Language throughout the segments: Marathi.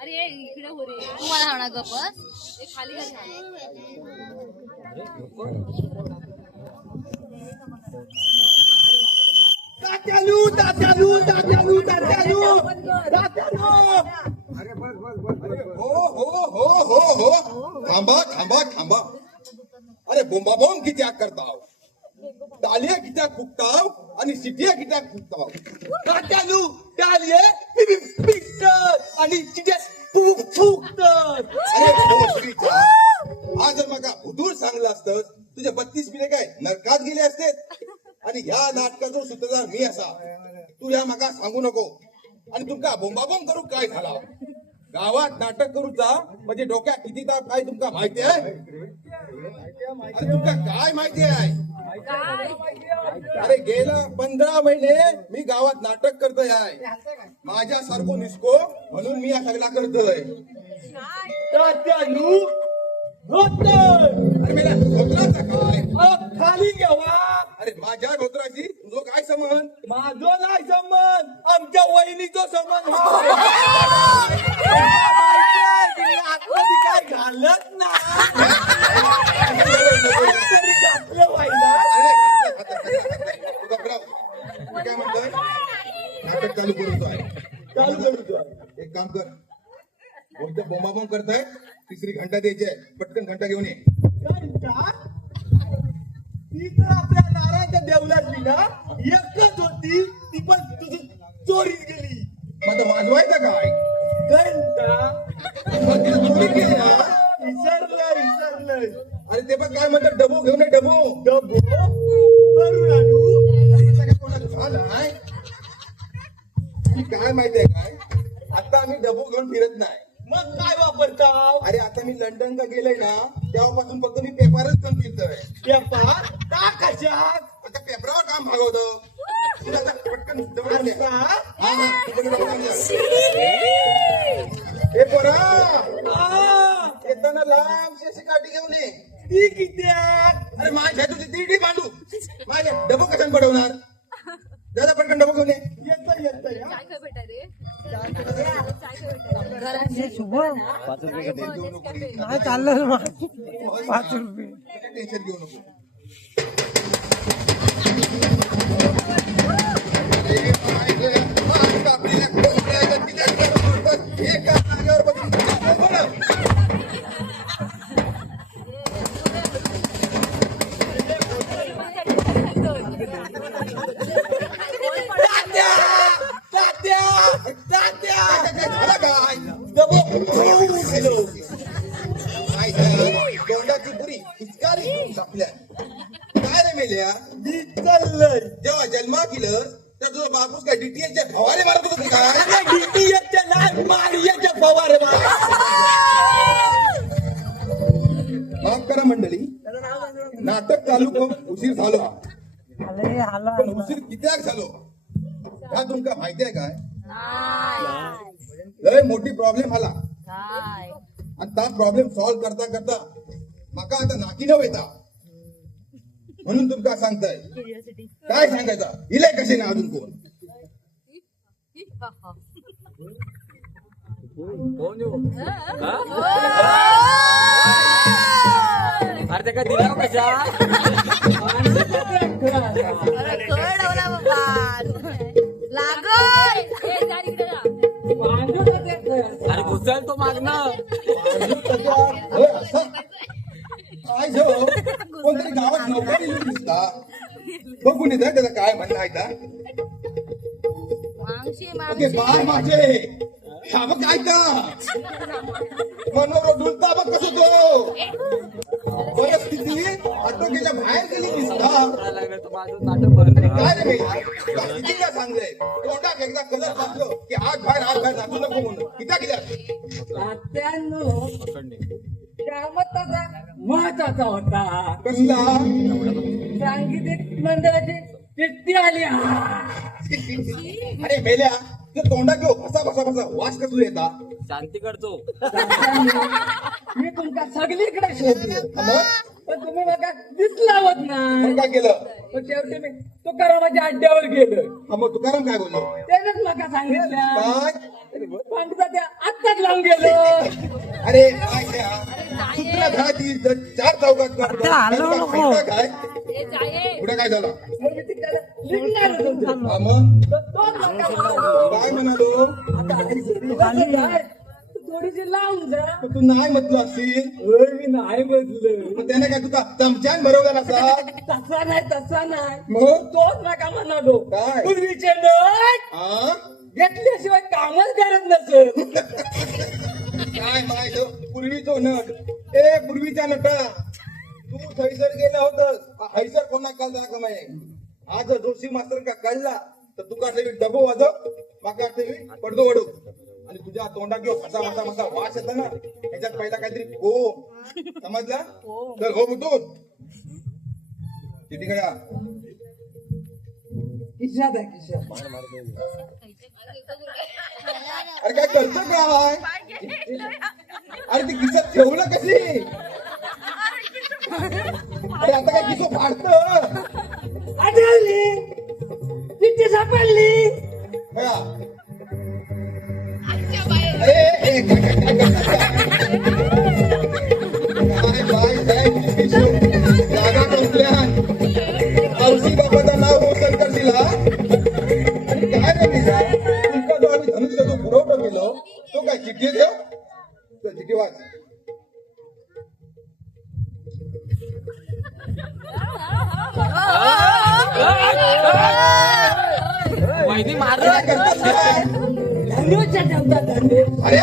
अरे इकडे हो रे तुम्हाला होणार गप्पस एक खाली तात्यालू तात्यालू तात्यालू तात्यालू तात्यालू अरे बस बस बस बस बस. हो हो हो हो हो थांबा थांबा थांबा अरे बोंबाबोंब कित्याक करताव टालिया कित्याक फुकताव आणि सिटिया कित्याक फुकताव तात्यालू टालिये पिकतात आणि सिटिया फुकतात अरे भोसडीच्या हा जर माका उदूर सांगलं असतं तुझे 32 पिढे काय नरकात गेले असते आणि ह्या नाटकाचो सूत्रधार मी असा तू ह्या माका सांगू नको आणि तुमका बोंबाबोंब करू काय झाला गावात नाटक करूचा म्हणजे डोक्यात किती ताप काय तुमका माहिती आहे अरे तुमका काय माहिती आहे अरे गेला 15 महिने मी गावात नाटक करतोय आहे माझ्यासारखो निसको म्हणून मी हा सगळा करतोय तात्यालू अरे मेला धोत्राचा काय खाली घ्यावा अरे माझ्या धोत्राशी तुझं काय संबंध माझो नाही संबंध आमच्या वहिनीचो संबंध काय घालत ना घातलं वाईला काय म्हणतोय नाटक चालू करूचो आहे चालू करूचो आहे एक काम कर कोणतं बोंबाबोंब करताय तिसरी घंटा द्यायची आहे पटकन घंटा घेऊन ये घंटा ती तर आपल्या नारायणच्या देवळातली ना एकच होती ती पण तुझी चोरीत गेली मग वाजवायचं काय घंटा मग तिला चोरी केली ना विसरलंय अरे ते पण काय म्हणतात डबो घेऊन ये डबो करून आणू कोणाला झालाय काय माहितीये काय आता आम्ही डबो घेऊन फिरत नाही मग काय वापरताव अरे आता मी लंडन का गेलोय ना तेव्हापासून फक्त मी पेपरच पण फिरतोय पेपर का कशात आता पेपरावर काम भागवतो पटकन हे पोरा येताना लांबशी अशी काठी घेऊन ये ती किती अरे माझ्या तुझी ती मांडू माझ्या डबो कशाने पडवणार दादा पटकन डबो घेऊन ये येत भेटा रे नाही चाललं 5 रुपये टेन्शन घेऊ नको तोंडाची पुरी हिचकारी टाकल्या काय रे मेल्या चाललंय जेव्हा जन्मा केलं तर तुझा बापूस काय डीटीएचच्या फवारे मारत होतो काय डीटीएचच्या नाही मारियाच्या फवारे माफ करा मंडळी नाटक चालू करून उशीर झालो पण उशीर कित्याक झालो हा तुमका माहिती आहे काय लय मोठी प्रॉब्लेम आला आणि त्या प्रॉब्लेम सॉल्व करता करता माका आता नाकी न येता म्हणून तुमका सांगताय काय सांगायचं इले कसे ना अजून कोण अरे ते काय दिला कशा अरे घुसल तो मागणं काय जो कोणतरी गावात नोकरी दिसता बघून येत त्याचं काय म्हणणं आहे का ओके बार माझे हा बघ काय का मनोर डुलता बघ कसं तो परिस्थिती आटोक्याच्या बाहेर गेली दिसता काय रे किती काय सांगलंय तोंडाक एकदा कलर टाकलो की आत बाहेर जातो नको म्हणून किती केल्या कामताचा महत्वाचा होता कसला सांगीतिक मंडळाची चिठ्ठी आली अरे मेल्या तू तोंडा घेऊ बसा वास कसू येता शांती करतो मी तुमका सगळीकडे शोधले मग पण तुम्ही मला दिसला होत ना मग काय केलं मग शेवटी मी तुकारामाच्या अड्ड्यावर गेलो मग तुकाराम काय बोललो त्यानेच मला सांगितलं काय पांडुता त्या आत्ताच लावून गेलो. अरे काय त्या सूत्र घाती चार चौकात काढतो. काय ए जाये पुढे काय झालं मग मी तिकडे लिहिणार होतो. हा मग तर तोच नका म्हणालो. काय म्हणालो आता आईचं दिवस आहे. तू थोडीशी लावून जा. तर तू नाही म्हटलं असतील होय, मी नाही बदलं. मग त्याने काय तुझा चमच्यान भरवला नसा तसा नाही मग तोच नका म्हणालो. काय? पूर्वीचे नट हा घेतल्याशिवाय कामच करत नसत. काय माहित पूर्वीचो नट ए पूर्वीच्या नटा तू थैसर गेला होतस हैसर कोणा कळला का माय आज जोशी मास्तर का कळला तर तुका ठेवी डबो वाजव माका ठेवी पडदो वडू आणि तुझ्या तोंडात घेऊ मसा वास येतो ना त्याच्यात पहिला काहीतरी हो समजला तर हो बुतून किती गड्या खिशात आहे खिशात. अरे काय करतो काय अरे ती किसत ठेवलं कशी अरे आता काय किसो फाडत आढळली तिथे सापडली. अरे ए, काय बाय काय पिशू. जागा टोचल्यान औषधी बाबाचं नाव रोशन करशील हा आणि काय रे मिसा तुमचा जो आम्ही धनुष्य जो पुरवठा केलो तो काय चिठ्ठी देव तर चिठ्ठी वाच वहिनी मार काय करतोस काय? धनुच्या शब्दात धनु. अरे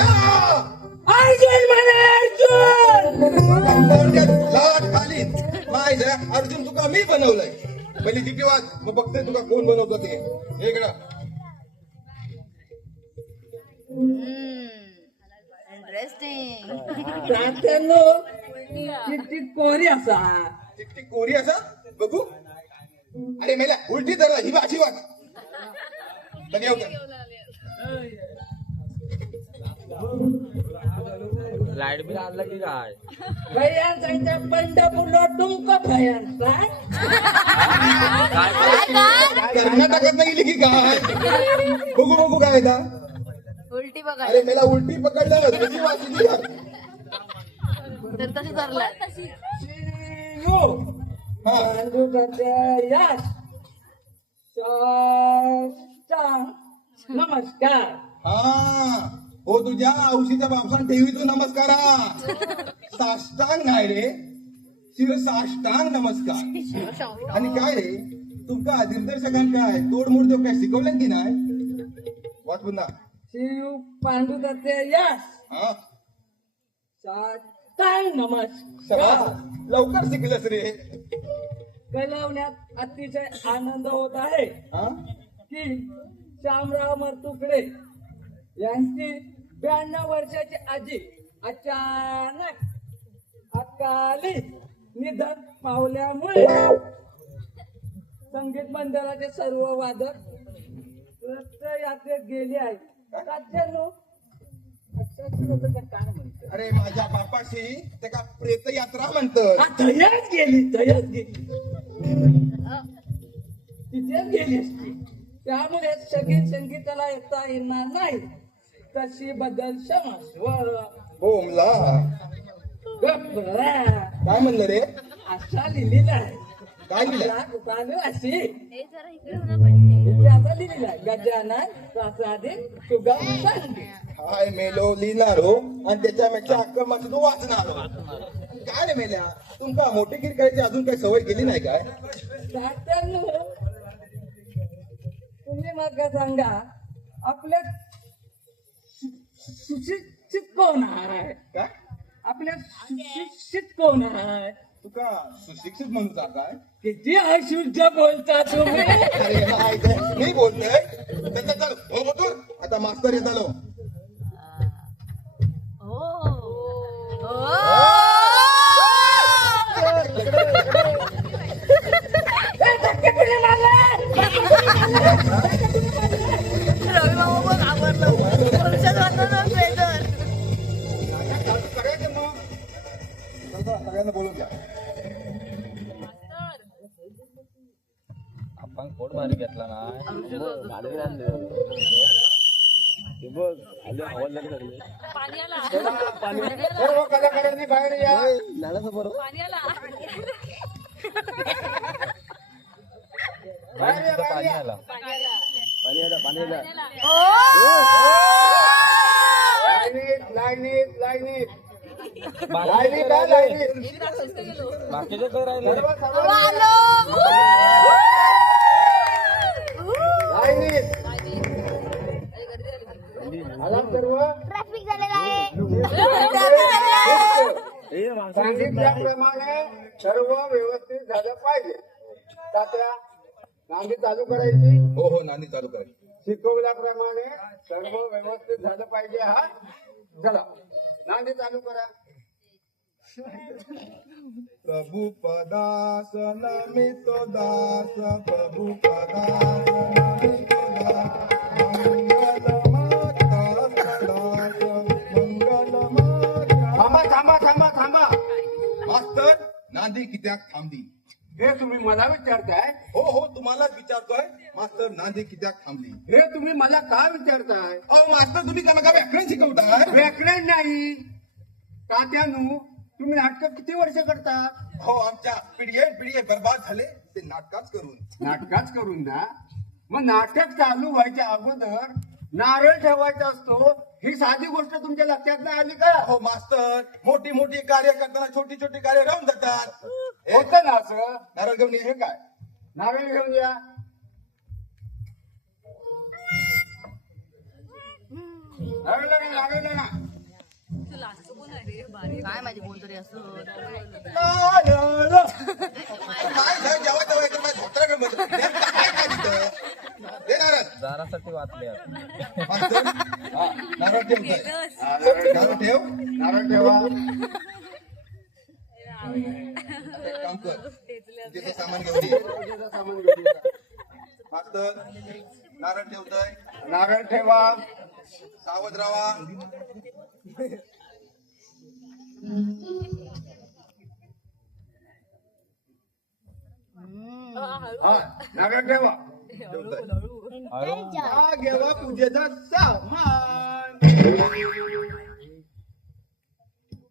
अर्जुन म्हणा अर्जुन. कंपाऊंडात लाट खाली माय अर्जुन तुका मी बनवलंय पहिली चिठ्ठी वाच मग बघते तुका कोण बनवतो ते हे इकडं इंटरेस्टिंग. प्रार्थनो किती कोरी असा. चिठ्ठी कोरी असा बघू अरे मेल्या उलटी तर ही भाषी वाच लगे येऊ का? लाईट बिल आणलं की काय भैया सांगता पंढरपूरला डुंक भयांचा. कर्नाटकात नाही गेली की काय बघू बघू काय था उलटी बघा अरे मेला उलटी पकडलं कशी वाचली यार तर तशी धरला यो हा पांडुरंगाच्या यास साष्टांग नमस्कार. हा हो तुझ्या औषधीच्या बापसान ठेवीतो नमस्कार साष्टांग नाही रे शिर साष्टांग नमस्कार आणि काय रे तुमका दिग्दर्शकांन काय तोडमोड देव काय शिकवलं की नाही वाच पुन्हा शिव पांडुरंगाच्या यास हा साष्टांग नमस्कार. शाबास. लवकर शिकलंस रे कळवण्यात अतिशय आनंद होत आहे हा की श्यामराव मरतुकडे यांची 92 वर्षाची आजी अचानक अकाली निधन पावल्यामुळे संगीत मंडळाचे सर्व वादक रथयात्रेत गेले आहेत. राज्यानो काय म्हणतात अरे माझ्या बापाशी ते का प्रेत यात्रा म्हणतात धयच गेली तिथेच गेली असती. त्यामुळे सगळी संगीताला येता येणार नाही तशी बदल क्षमस्व. बोमला गप्परा काय म्हणलं रे असा लिहिलेला आहे. काय लिहिलंय? आपला चालू अशी हे जरा इकडे होणं पडते इथे आता लिहिलेला आहे गजानन प्रासादिक सुगम संगीत. हाय मेलो लिहिणारो आणि त्याच्यापेक्षा अक्क मग तू वाचणार काय रे मेल्या तुमका मोठी गिर करायची अजून काही सवय गेली नाही काय तात्यानो, तुम्ही मला सांगा आपल्या सुशिक्षित कोण आहे. काय आपल्या सुशिक्षित कोण आहे. तुका सुशिक्षित म्हणून जा काय किती अशुद्ध बोलता तुम्ही. अरे हाय ते मी बोलतोय त्याचा चल हो बोलतो आता मास्तर येत आलो रवी मामा पण आवडलं तुमच्याच वाटतं स्वेटर सगळ्यांचे मग चला, सगळ्यांना बोलून घ्या आपण कोट भारी घेतला ना गाडी आणली बघ पाणी आला सर्व कलाकारांनी बाहेर या. पाणी आला बाहेर या, बाहेर या. लाईनीत लाईनीत लाईनीत आहे, लाईनीत. बाकीचे काय राहिले सर्व सर्व लाईनीत आला सर्व. ट्रॅफिक झालेला आहे सांगितल्याप्रमाणे सर्व व्यवस्थित झालं पाहिजे. तात्या नांदी चालू करायची. हो हो नांदी चालू करायची. शिकवल्याप्रमाणे सर्व व्यवस्थित झालं पाहिजे. हा चला नांदी चालू करा. प्रभु पदास नमितो दास प्रभु पदास नमितो दास मंगलमाता दास मंगलमाता. थांबा थांबा थांबा थांबा. मास्तर नांदी कित्याक थांबली? हे तुम्ही मला विचारताय? हो हो तुम्हालाच विचारतोय. मास्तर नांदी कित्याक थांबली? हे तुम्ही मला का विचारताय? अहो मास्तर तुम्ही का व्याकरण शिकवताय? व्याकरण नाही. तात्यानू तुम्ही नाटक किती वर्ष करतात? हो आमच्या पिढी बर्बाद झाले ते नाटकाच करून. नाटकाच करून ना. मग नाटक चालू व्हायच्या अगोदर नारळ ठेवायचा असतो. ही साधी गोष्ट तुमच्या लक्षात नाही आली का? हो मास्तर मोठी मोठी कार्य करताना छोटी छोटी कार्य राहून जातात. होतं ना असं. नारळ घेऊन ये. हे काय? नारळ घेऊन या. नारळ ना, नारळ ना. काय माझी कोणतरी असं नारळ. काय झालं? जेव्हा तेव्हा एकदम माझ्या धोत्राकडे म्हणतो. नेमकं काय काय तिथं? दे नारळ. दारासाठी वाचले मास्तर हा, नारळ ठेवतोय. नारळ ठेव. नारळ ठेवा. आता एक काम कर. तुझे ते सामान घेऊन ये. पूजेचं सामान घेऊन या. मास्तर नारळ ठेवतोय. नारळ ठेवा. सावध राहा. हा नारळ ठेवा. ठेवतोय. हा घेवा पूजेचा सामान.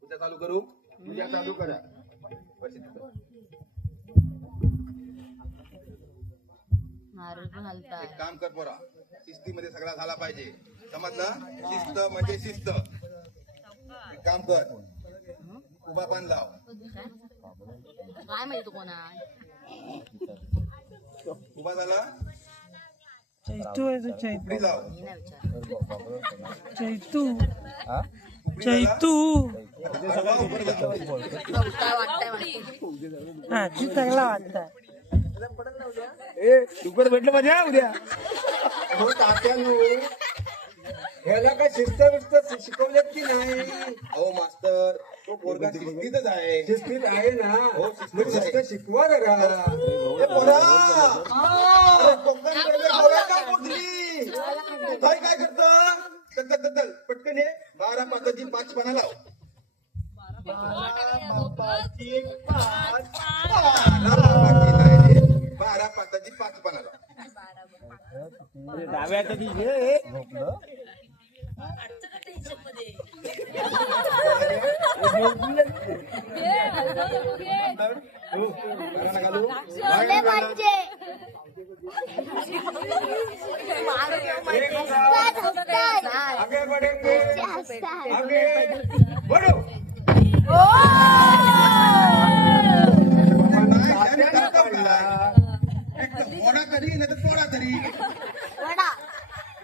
पूजा चालू करू. पूजा चालू करा. नारळ पण हलता एक काम कर पोरा. शिस्तीमध्ये सगळा झाला पाहिजे. समजलं? शिस्त म्हणजे शिस्त. एक काम कर. उभा पान लाव. काय माहिती कोण आहे उभा झाला. चैतू आहे तो चैतू उपडी लाव. मी नाही विचार चैतू उपडी झाला. चैतू आडवा उपडी लाव. काय वाटतंय म्हणते हा तू चांगला वाटता दुपार भेटलं माझ्या उद्या. हो तात्यानू ह्याला काय शिस्त विस्त शिकवलेत की नाही? अहो मास्तर तो पोरगा शिस्तीतच आहे. शिस्तीत आहे ना. हो, शिस्तीत मग शिस्त शिकवा जरा. ए पोरा. अरे कोकणाकडे पोरा का पोचली? काय काय करतं? चल पटकन ये. 12 पाताची 5 पाना लाव. 12 पाताची 5 पाना लाव. आगे बढ़ेंगे. आगे बढ़ो. एक तर फोडा तरी नाही तर पोळा तरी.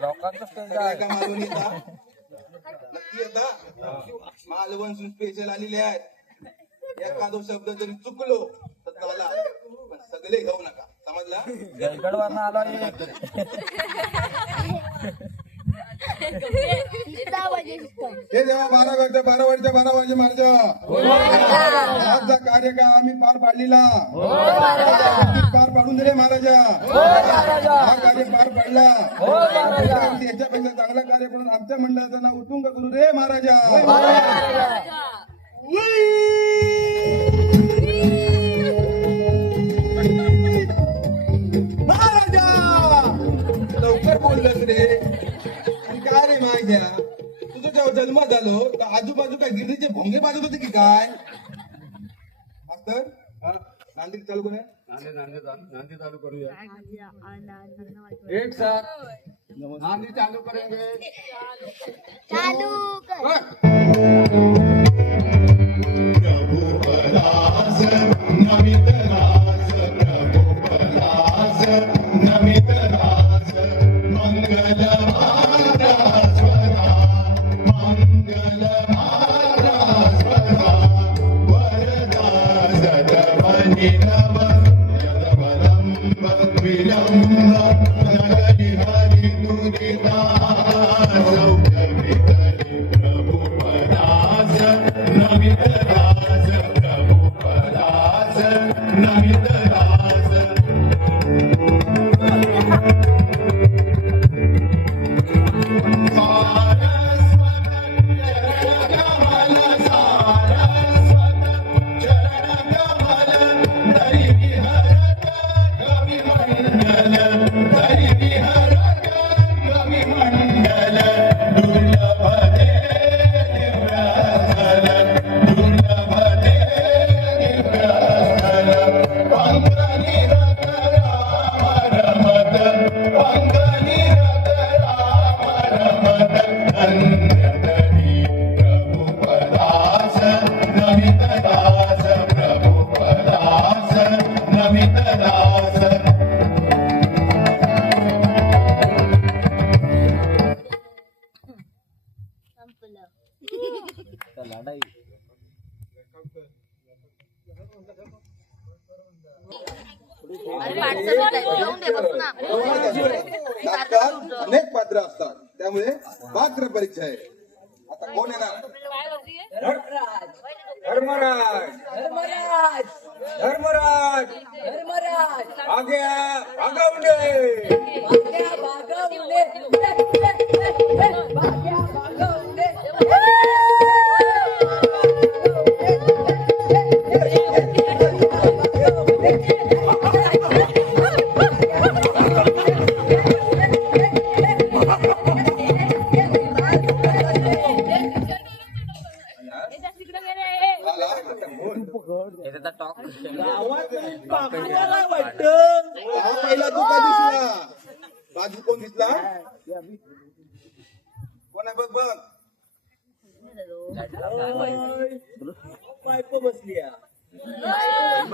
लोकांचं स्टेज सगळ्या आहे का मालवण येता? नक्की येता? मालवण स्पेशल आलेले आहेत. एखादो शब्द जरी चुकलो तर चला, पण सगळे घेऊ नका. समजला? जयगडवरनं आलो एक हे देवा 12 वर्ष 12 वर्ष 12 वर्ष मार्ज आजचा कार्य काय आम्ही पार पाडलेला पार पाडून दिले महाराजा. हा कार्य पार पडला. याच्यापेक्षा चांगला कार्य करून आमच्या मंडळाचं नाव उत्तुंग करू रे महाराजा. महाराजा लवकर बोललंच रे. आणि काय रे माझ्या जन्म झालो तर आजूबाजू काय गिरणीचे भोंगे बाजूत होते की काय मास्तर नांदी चालू कोण आहे नांदी चालू करूया एक साथ नांदी चालू करेंगे लढाई नाटकात अनेक पात्र असतात त्यामुळे पात्र परीक्षा आहे आता कोण येणार धर्मराज धर्मराज धर्मराज धर्मराज आग्या आगावंडे भाग्या भागवले भाग्या भागवले याचा टॉक पहिला तू काय दिसला बाजू कोण दिसला कोण आहे बघ बघ बायको बसली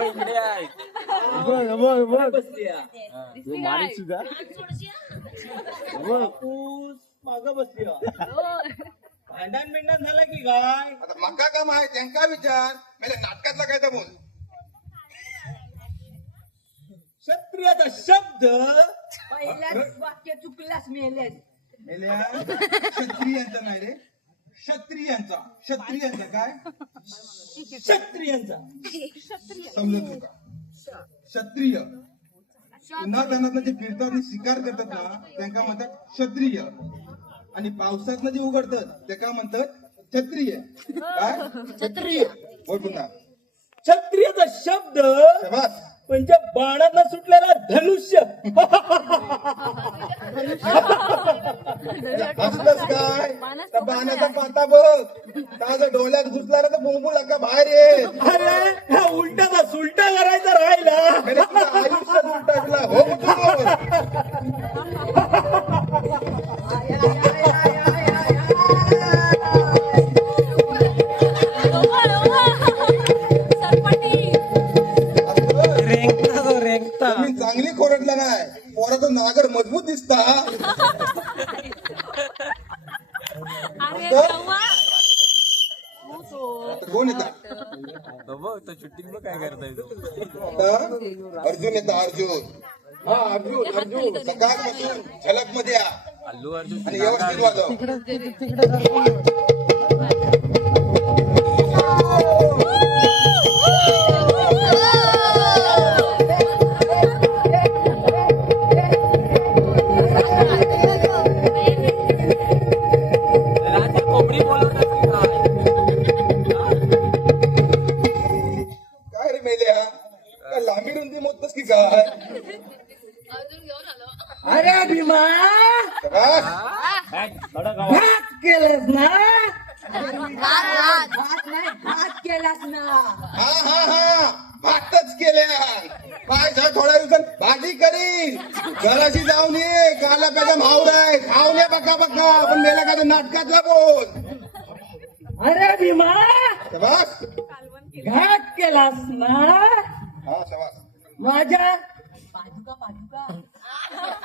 इकडे आहे बसली माग बसली भांडण बिंडण झालं की काय आता मका काम आहे त्यांका विचार मेले नाटकातला काय तर बोल क्षत्रियाचा शब्द पहिल्याच वाक्य चुकल्यास मेले मेल्या क्षत्रियांचा नाही रे क्षत्रियांचा क्षत्रियांचा काय क्षत्रियांचा समजत का क्षत्रिय उन्हातानात जे फिरतात आणि शिकार करतात ना त्यांना म्हणतात क्षत्रिय आणि पावसात जे उघडतात त्या म्हणतात क्षत्रिय काय क्षत्रिय बोल पुन्हा क्षत्रियाचा शब्द शाबास म्हणजे बाणात सुटलेला धनुष्य असलंच काय त्या बाणाचा पाता बघ त्याच्या डोळ्यात घुसला ना तर बुंबू लागा बाहेर ये अरे हा उलटाचा सुलटा करायचा राहिला आयुष्यात उलटाकला हो जमीन चांगली खोरडला नाही पोराचा नागर मजबूत दिसता आता कोण येतात बघ तो शूटिंग बघ काय करताय अर्जुन येतात अर्जुन हा अर्जुन अर्जुन सकाळपासून झलक मध्ये या अल्लू अर्जुन आणि व्यवस्थित वाजव कोंबडी बोलवतात की काय रे मेल्या काय लांबी रुंदी मोजतस की काय अरे भीमा शाबास. घात केलंस ना घात. घात नाही घात केलास ना हा हा हा भातच केल्या माझ्या थोड्या दिवसात भाजी करीन घराशी जाऊन ये काला त्याचा मावराय खाऊन ये बका बका पण मेला का नाटकातला बोल अरे भीमा शबास घात केलास ना हा शबास माझ्या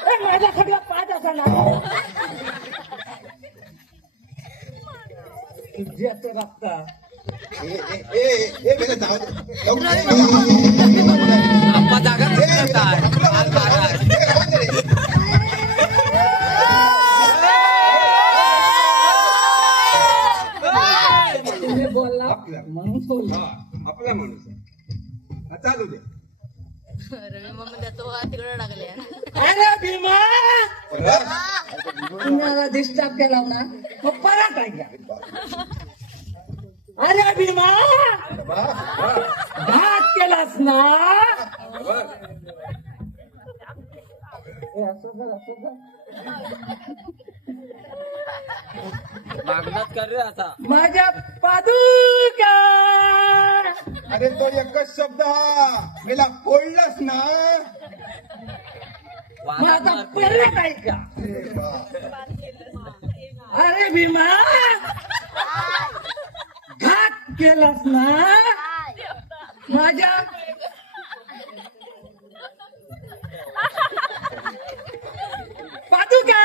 ए, माझा सगळा पाच असा ना तुझ्याचं रक्त मेला जाऊ दे. आप्पा जागा काय तुम्ही बोलला म्हणून बोलला आपला माणूस आहे. चालू दे रवी मम्मी त्याचं बघा तिकडे टाकले अरे भीमा तुम्ही आता डिस्टर्ब केला ना मग परत ऐका अरे भीमा घात केलास ना ए, असं कर, असं कर. मागणात कर रे आता माझ्या पादुका अरे तो एकच शब्द हा मेला फोडलास ना मग आता परत ऐका अरे भीमा घात केलास ना माझ्या पादुका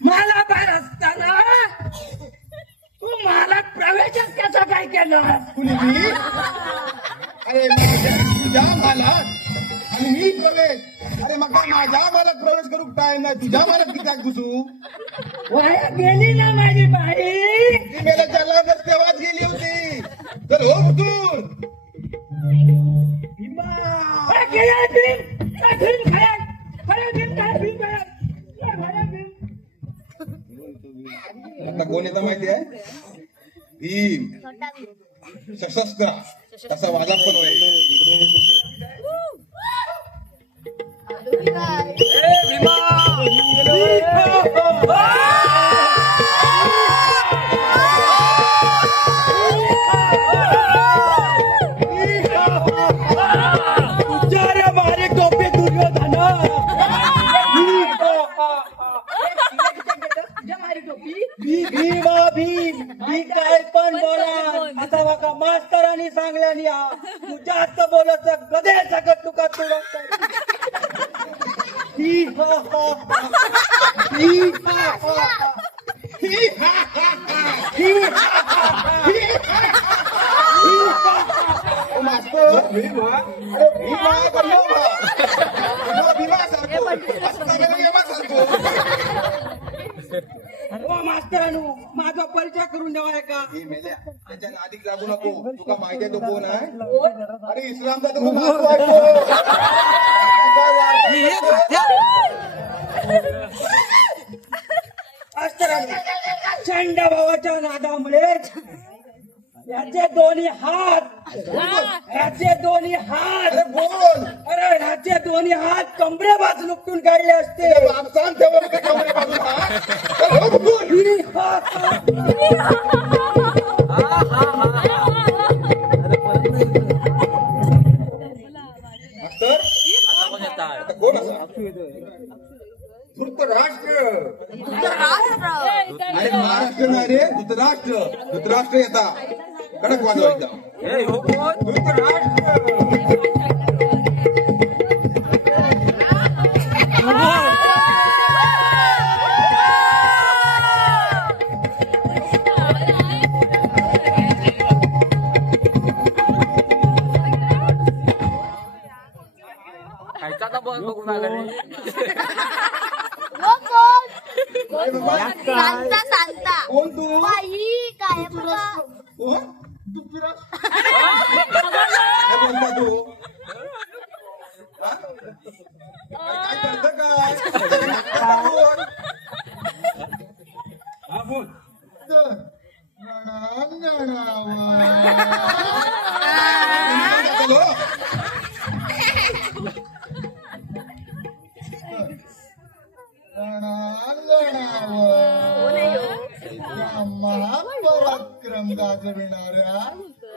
मला बाहेर असताना तू मला प्रवेशच कसा काय केला कुणी मी? अरे तुझ्या मालात आणि मी प्रवेश अरे मग काय माझ्या मालात प्रवेश करू टाइम नाही तुझ्या मालात किती घुसू वाया गेली ना माझी बाई ती मेला चालला तेव्हाच गेली होती तर हो कुठून अरे केला भीम काय भीम खाया खरं भीम काय भीम खाया खरं भीम आता कोण येतं माहिती आहे भीम सशस्त्र तसा वाजा पण होईल मारे टोपे दुर्योधन भीमा भीम मी काय पण बोला आता बघा मास्तरांनी सांगल्यानी तू जास्त बोलत गदे सगळं तुका तुला मास्तर भीमा अरे भीमा भीमा सारखो भीमा सारखो ओ मास्तरांनो माझा परिचय करून द्यावा का हे मेल्या त्याच्या नादीक लागू नको तुका माहिती आहे तो कोण आहे अरे इस्लामचा तो मास्तर आहे तो. मास्तरांनो चंड भावाच्या नादामुळे याचे दोन्ही हात अरे बोल अरे ह्याचे दोन्ही हात कमरे बाजून उपटून काढले असते बापसान ठेवलं ते कमरे बाजूला हा? चल हो कुठून? मास्तर आता पण येतात आता कोण असा धृतराष्ट्र अरे महाराष्ट्र नाही रे धृतराष्ट्र येता कडक वाजवा एकदम हे हो कोण धृतराष्ट्र खायचा आता बघून आला रे सांगता सांगता कोण तू बाई काय बाबा कोण काय बोलता तू हा? काय करतं काय कोण? हा बोल चलो. त्या महापराक्रम गाजविणाऱ्या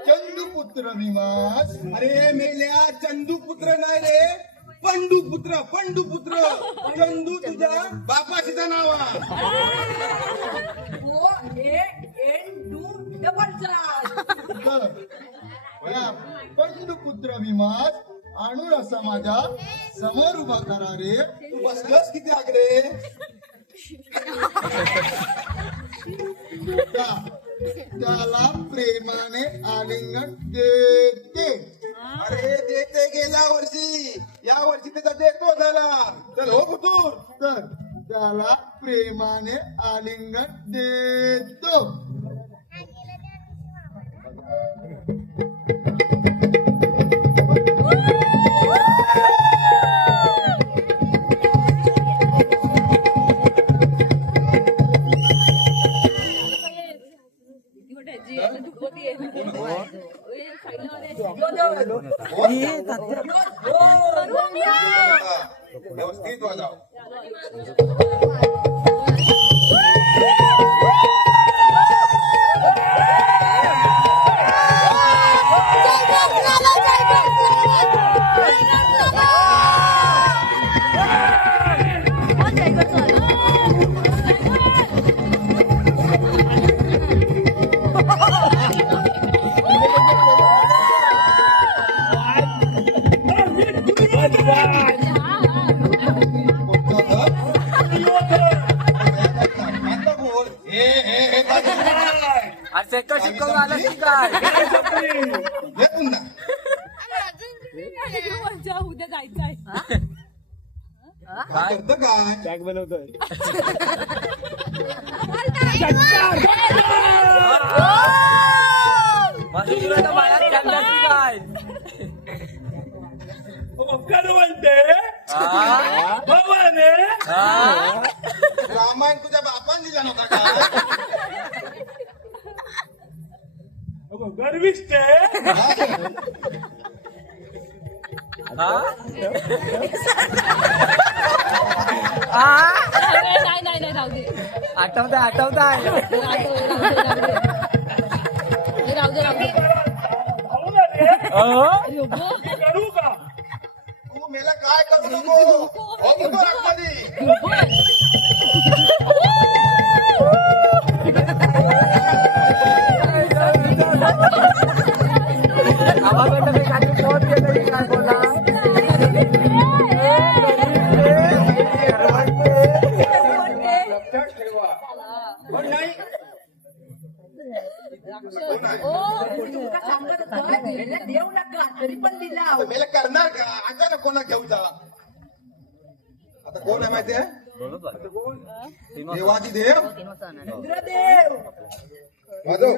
चंदुपुत्र भीमास अरे मेल्या चंदूपुत्र नाही रे, पंडूपुत्र चंदू तुझ्या बापाशीचा नावा. या पंडुपुत्र भीमास आणून असा माझ्या समोर उभा करा रे. तू बसलस किती आगरे. त्याला प्रेमाने आलिंगन देते. अरे देते गेल्या वर्षी, या वर्षी त्याचा देतो झाला. चल हो पुतूर. तर त्याला प्रेमाने आलिंगन देतो. व्यवस्थित वाजाव. आता बोल. हे अरे सेक्टर शिकवून आलं की काय? हे पुन्हा उद्या जायचंय. काय करतं काय. माझी तुला तर बाहेर खेळणार की काय? रामायण तुझ्या बापान दिला नव्हता का. गर्विष्ठ नाही राहू दे. आठवताय राहू दे. करू का तू मेला काय करू नको. हो नको राखमध्ये. आवाज काही फोन केलं की काय बोला. लक्षात ठेवा. पण नाही देऊ नका तरी पण दिला. मेला करणार का. आता कोणा घेऊचा. आता कोण आहे माहिती आहे. देवाची देव इंद्रदेव. वाजव.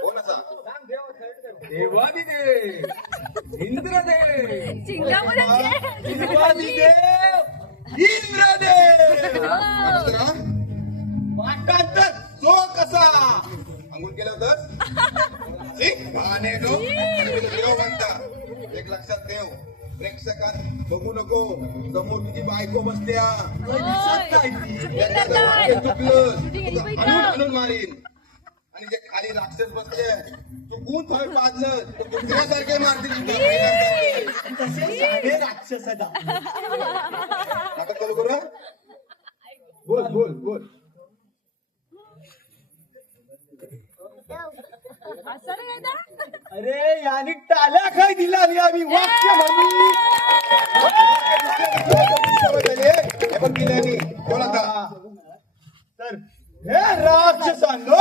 कोण असा. देवादिदेव इंद्रदेव इंद्रदेव. वाटांतर जो कसा अंघोळ केलं होतं. एक लक्षात ठेव. प्रेक्षकात बघू नको. समोर तुझी बायको बसल्या. आणून मारीन. आणि जे खाली राक्षस बसले चुकून थोडे पाजलं तर कुत्र्यासारखे मारतील. आता करू करू. बोल बोल बोल. अरे याने टाल्या काय दिला आणि आम्ही वाक्य म्हणून. हे बघ दिल्याने. बोल आता. तर हे राक्षसांनो.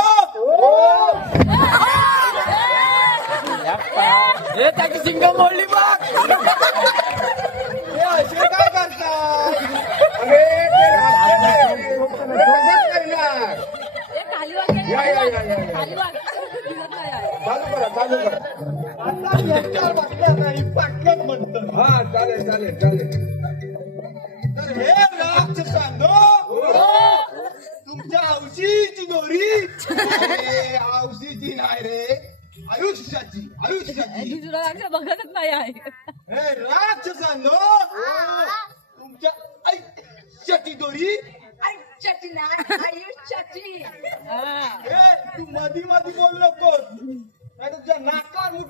हे त्याची सिंग मोडली बघ. हे असे काय करतात. अरे ते राक्षस आहे. तसंच करणार. खाली वाटलं. या या या या या. चालू आहे. दिसत नाही आहे. चालू करा चालू करा. आता एकटार बसला नाही पाटलाच म्हणतं. हा चालेल चालेल चालेल. तर हे राक्षसांनो, तुमच्या हौशीची दोरी अरे औषधी नाही रे, आयुष्याची आयुष्याची. मी तुला लागलं बघतच नाही आहे. हे राक्षसांनो, तुमच्या आयुष्याची दोरी. आयुष्याची नाही आयुष्याची. हा. हे तू मधी मधी बोल नकोस, नाही तुझ्या नाकावर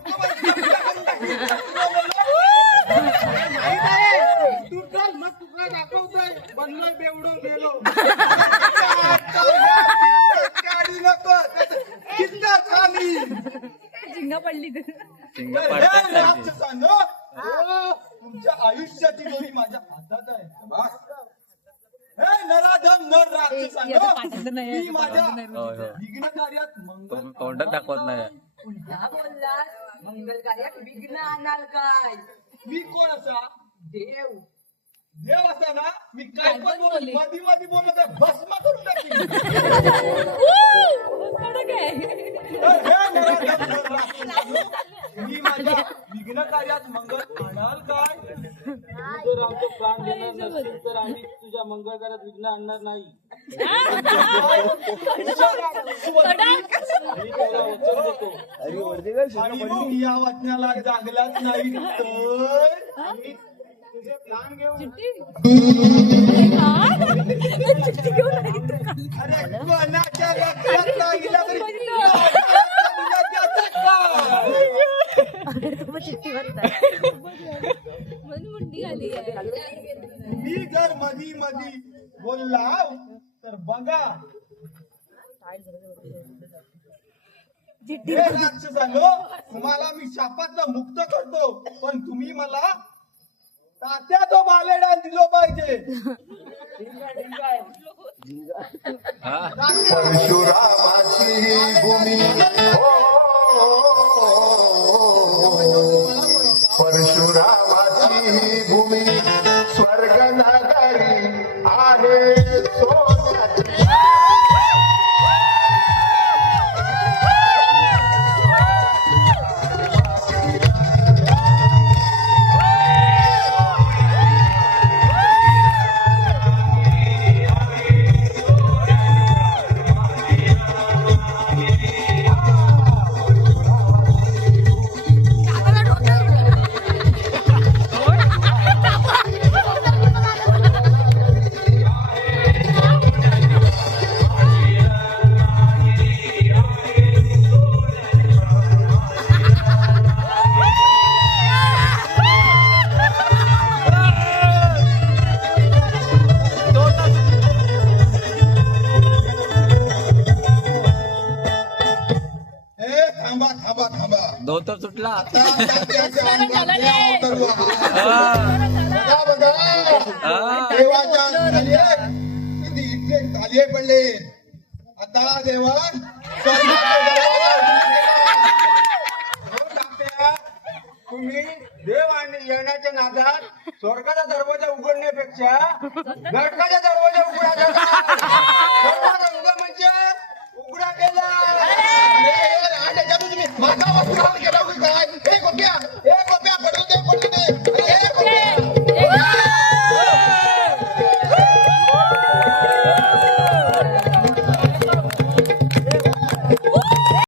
तुझा मग तुला दाखवतोय बनलोय बेवडून गेलो. काढू नको कितना खाली. झिंगा पडली तर. शिंगा हे पडतात त्यांची. राक्षसांनो, तुमच्या आयुष्याची दोरी माझ्या हातात आहे. हे नराधम नर याचं पाठाचं राक्षसांनो, नाही, मी याचं माझ्या पाठाचं नाही. होय होय. विघ्न कार्यात मंगल तुम्ही तोंडात दाखवत नाही. पुन्हा बोललास मंगल कार्यात विघ्न आणाल काय? मी कोण असा? देव. देव असा ना, मी काय काय पण पण बोल बोलली. मधी मधी बोलत आहे, भस्म करून टाकीन. कडक आहे. तर हे नराधम नर राक्षसांनो, मी माझ्या विघ्न कार्यात मंगल आणाल काय? तू जर आमचे प्राण देणार नसतील तर आम्ही तुझ्या मंगळ कार्यात विघ्न आणणार नाही. मी तुला वचन देतो. आणि मग या वचनाला जागलाच नाही तर आम्ही तुझे प्राण घेऊ. अरे कोणाच्या लक्षात नाही गेलं तरी मी जर मधी मधी बोलला तर बघा. हे राक्षसांनो, तुम्हाला मी शापातनं मुक्त करतो, पण तुम्ही मला तात्या तो बालेडा दिलो पाहिजे. हा परशुरामाची भूमी परशुरामाची भूमी स्वर्ग नगरी आहे सोन्याची. ए थांबा थांबा थांबा. धोतर सुटला. तात्याच्या अंगात देव उतरला. हा. बघा हा. देवाच्या खाली किती इथे तालिये पडले. आता देवा स्वर्गाचा दरवाजा उघडून गेला. हो तात्या, तुम्ही देव आणि येण्याच्या नादात स्वर्गाचा दरवाजा उघडण्यापेक्षा नरकाचा दरवाजा उघडा गेला. रंगमंच उघडा गेला. अरे, अरे, त्याच्यातून तुम्ही माझा वस्त्रावर गेला होता काय? ए, गोप्या,